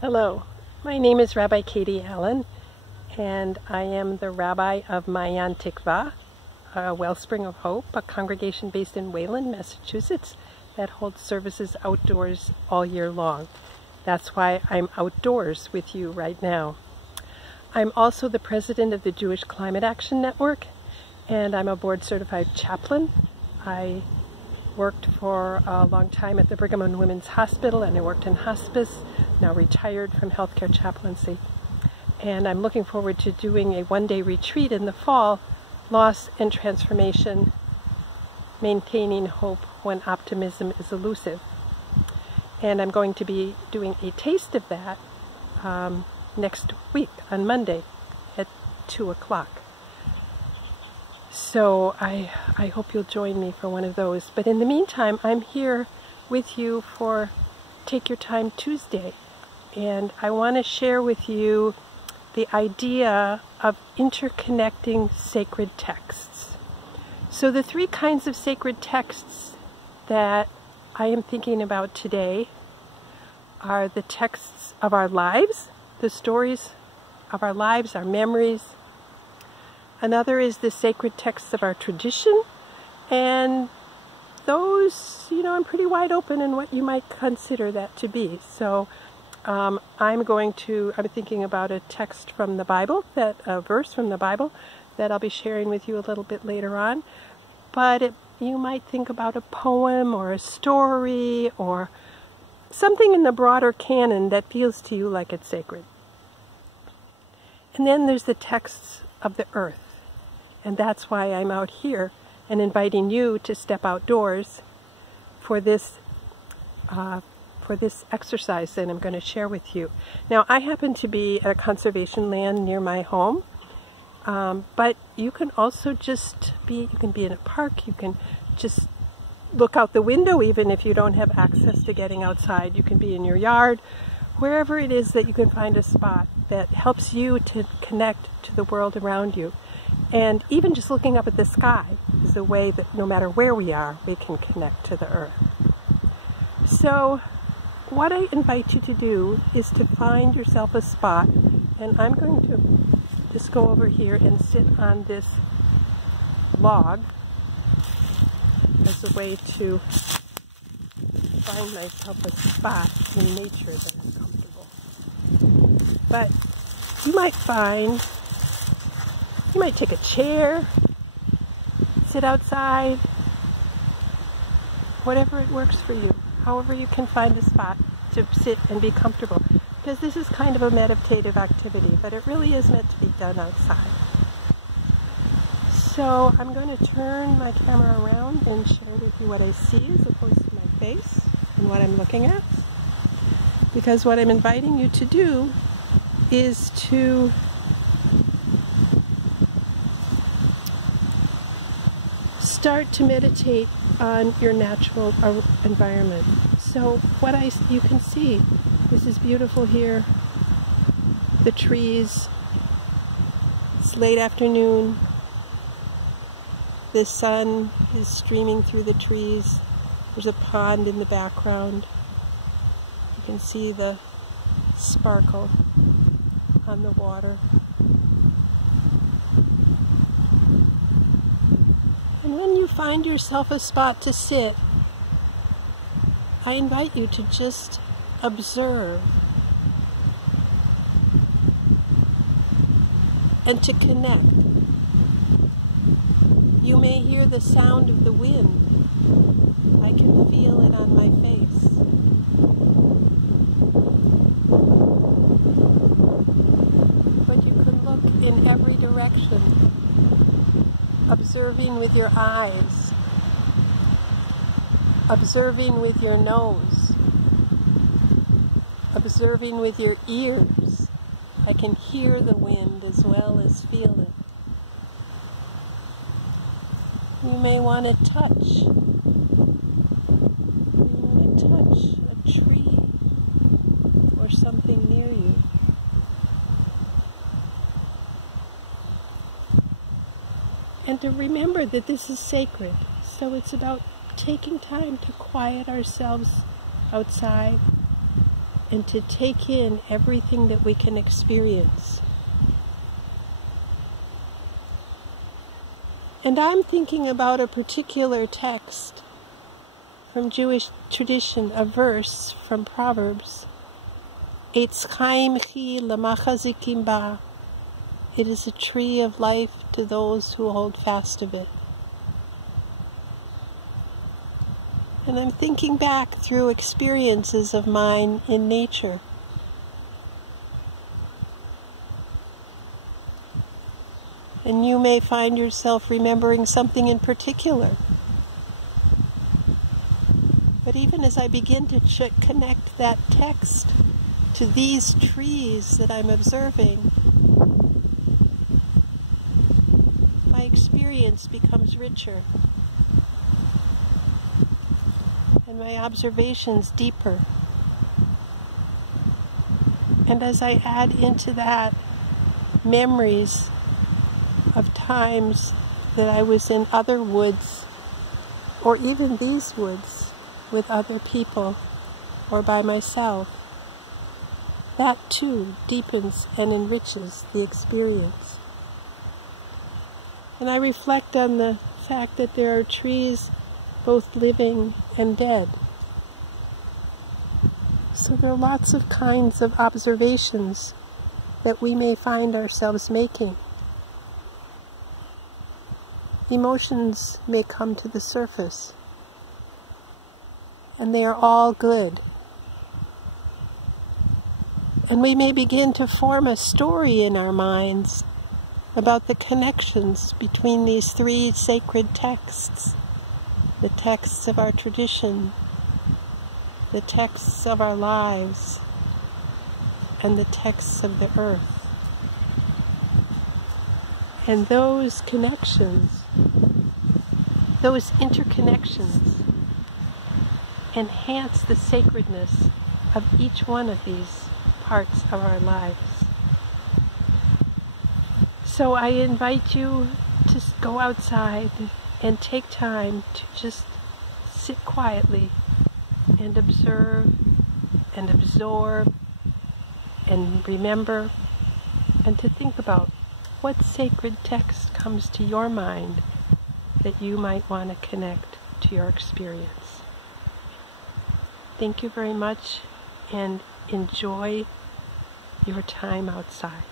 Hello, my name is Rabbi Katie Allen, and I am the rabbi of Mayan Tikva, a Wellspring of Hope, a congregation based in Wayland, Massachusetts, that holds services outdoors all year long. That's why I'm outdoors with you right now. I'm also the president of the Jewish Climate Action Network, and I'm a board-certified chaplain. I worked for a long time at the Brigham and Women's Hospital, and I worked in hospice, now retired from healthcare chaplaincy. And I'm looking forward to doing a one-day retreat in the fall, Loss and Transformation, Maintaining Hope When Optimism is Elusive. And I'm going to be doing a taste of that next week on Monday at 2 o'clock. So I hope you'll join me for one of those. But in the meantime, I'm here with you for Take Your Time Tuesday. And I want to share with you the idea of interconnecting sacred texts. So the three kinds of sacred texts that I am thinking about today are the texts of our lives, the stories of our lives, our memories. Another is the sacred texts of our tradition, and those, I'm pretty wide open in what you might consider that to be. So I'm thinking about a text from the Bible, a verse from the Bible that I'll be sharing with you a little bit later on. But you might think about a poem or a story or something in the broader canon that feels to you like it's sacred. And then there's the texts of the earth. And that's why I'm out here and inviting you to step outdoors for this exercise that I'm going to share with you. Now, I happen to be at a conservation land near my home, but you can also you can be in a park, you can just look out the window even if you don't have access to getting outside. You can be in your yard, wherever it is that you can find a spot that helps you to connect to the world around you. And even just looking up at the sky is a way that no matter where we are, we can connect to the earth. So what I invite you to do is to find yourself a spot, and I'm going to just go over here and sit on this log as a way to find myself a spot in nature that is comfortable. But you might take a chair, sit outside, whatever it works for you, however you can find a spot to sit and be comfortable. Because this is kind of a meditative activity, but it really is meant to be done outside. So I'm going to turn my camera around and share with you what I see as opposed to my face and what I'm looking at. Because what I'm inviting you to do is to start to meditate on your natural environment. So what you can see, this is beautiful here, the trees, it's late afternoon, the sun is streaming through the trees, there's a pond in the background, you can see the sparkle on the water. And when you find yourself a spot to sit, I invite you to just observe and to connect. You may hear the sound of the wind. I can feel it on my face. But you can look in every direction, observing with your eyes, observing with your nose, observing with your ears. I can hear the wind as well as feel it. You may want to touch. You want to touch a tree or something near you. And to remember that this is sacred. So it's about taking time to quiet ourselves outside and to take in everything that we can experience. And I'm thinking about a particular text from Jewish tradition, a verse from Proverbs. Eitz chaim chi lamachazikim ba. It is a tree of life to those who hold fast of it. And I'm thinking back through experiences of mine in nature. And you may find yourself remembering something in particular. But even as I begin to connect that text to these trees that I'm observing, my experience becomes richer. And my observations deeper. And as I add into that memories of times that I was in other woods, or even these woods, with other people, or by myself, that too deepens and enriches the experience. And I reflect on the fact that there are trees both living and dead. So there are lots of kinds of observations that we may find ourselves making. Emotions may come to the surface, and they are all good. And we may begin to form a story in our minds about the connections between these three sacred texts, the texts of our tradition, the texts of our lives, and the texts of the earth. And those connections, those interconnections, enhance the sacredness of each one of these parts of our lives. So I invite you to go outside and take time to just sit quietly and observe and absorb and remember, and to think about what sacred text comes to your mind that you might want to connect to your experience. Thank you very much, and enjoy your time outside.